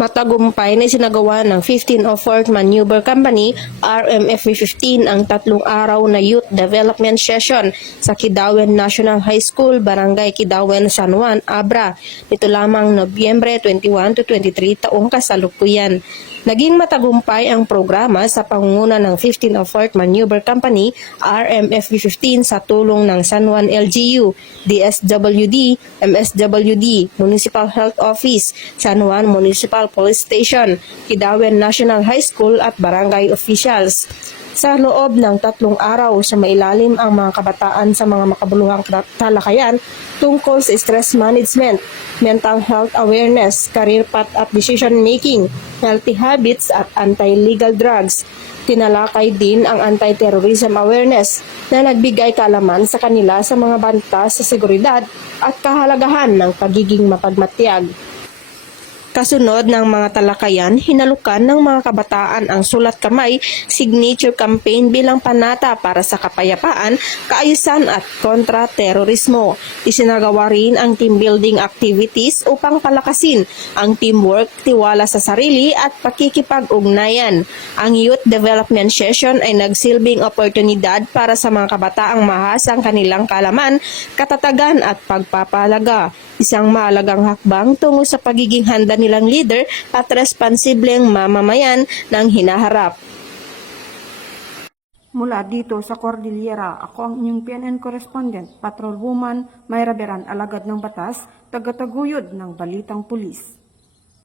Matagumpay na isinagawa ng 15 of Fort Maneuver Company, RMFB-15 ang 3 araw na Youth Development Session sa Kidawen National High School, Barangay Kidawen, San Juan, Abra. Nito lamang Nobyembre 21 to 23 taong kasalukuyan. Naging matagumpay ang programa sa pangunguna ng 15 of Fort Maneuver Company, RMFB-15 sa tulong ng San Juan LGU, DSWD, MSWD, Municipal Health Office, San Juan Municipal Police Station, Kidawen National High School at barangay officials. Sa loob ng 3 araw sa mailalim ang mga kabataan sa mga makabuluhang talakayan tungkol sa stress management, mental health awareness, career path at decision making, healthy habits at anti-legal drugs. Tinalakay din ang anti-terrorism awareness na nagbigay kaalaman sa kanila sa mga banta sa seguridad at kahalagahan ng pagiging mapagmatyag. Kasunod ng mga talakayan, hinalukan ng mga kabataan ang sulat kamay signature campaign bilang panata para sa kapayapaan, kaayusan at kontra-terorismo. Isinagawa rin ang team building activities upang palakasin ang teamwork, tiwala sa sarili at pakikipag-ugnayan. Ang Youth Development Session ay nagsilbing oportunidad para sa mga kabataang mahas ang kanilang kaalaman, katatagan at pagpapahalaga. Isang mahalagang hakbang tungo sa pagiging handa nilang leader at responsibleng mamamayan ng hinaharap. Mula dito sa Cordillera, ako ang inyong PNN correspondent, Patrolwoman Mayra Beran, alagad ng batas, tagataguyod ng Balitang Pulis.